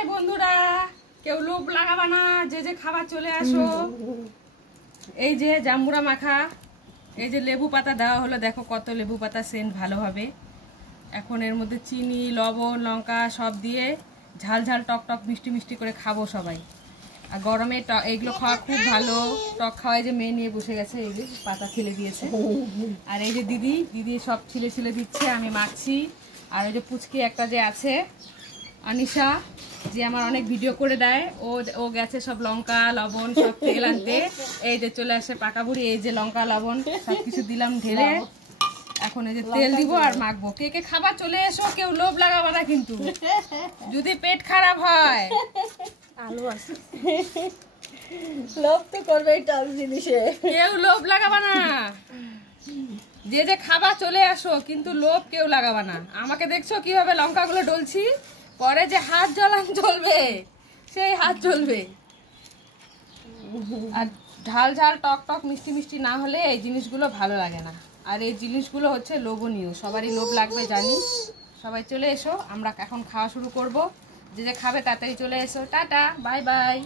High বন্ধুরা, কেউ লোভ লাগাবা না, যে যে খাবার চলে আসো। এই যে জাম্বুরা মাখা, এই যে লেবু পাতা দেওয়া হলো, দেখো কত লেবু পাতা, সেন্ট ভালো হবে। এখন এর মধ্যে চিনি, লবণ, লঙ্কা সব দিয়ে ঝাল ঝাল টক টক মিষ্টি মিষ্টি করে খাবো সবাই। আর গরমে এইগুলো খাওয়া খুব ভালো। টক খাওয়াই যে মেয়ে নিয়ে বসে গেছে, এই যে পাতা ছিলে দিয়েছে। আর এই যে দিদি সব ছিলে ছিলে দিচ্ছে, আমি মাখছি। আর ওই যে পুচকি একটা যে আছে আনিশা, যে আমার অনেক ভিডিও করে দেয়, ও গেছে সব লঙ্কা লবণ সব তেল আনতে। এই যে চলে আসে পাকা বুড়ি, এই যে লঙ্কা লবণ সবকিছু দিলাম ঢেলে। এখন এই যে তেল দিব আর মাখবো। কে কে খাবার চলে এসো, কেউ লোভ লাগাবে না কিন্তু, যদি পেট খারাপ হয়। আলু আছে, লোভ তো করবে টক জিনিসে, কেউ লোভ লাগাবে না। যে যে খাবার চলে আসো, কিন্তু লোভ কেউ লাগাবে না। আমাকে দেখছো কিভাবে লঙ্কাগুলো ডলছি, পরে যে হাত জ্বলবে সেই হাত জ্বলবে। আর ঝাল ঝাল টক টক মিষ্টি মিষ্টি না হলে এই জিনিসগুলো ভালো লাগে না। আর এই জিনিসগুলো হচ্ছে লোভনীয়, সবারই লোভ লাগবে জানি। সবাই চলে এসো, আমরা এখন খাওয়া শুরু করব। যে যে খাবে তাড়াতাড়ি চলে এসো। Tata, bye bye.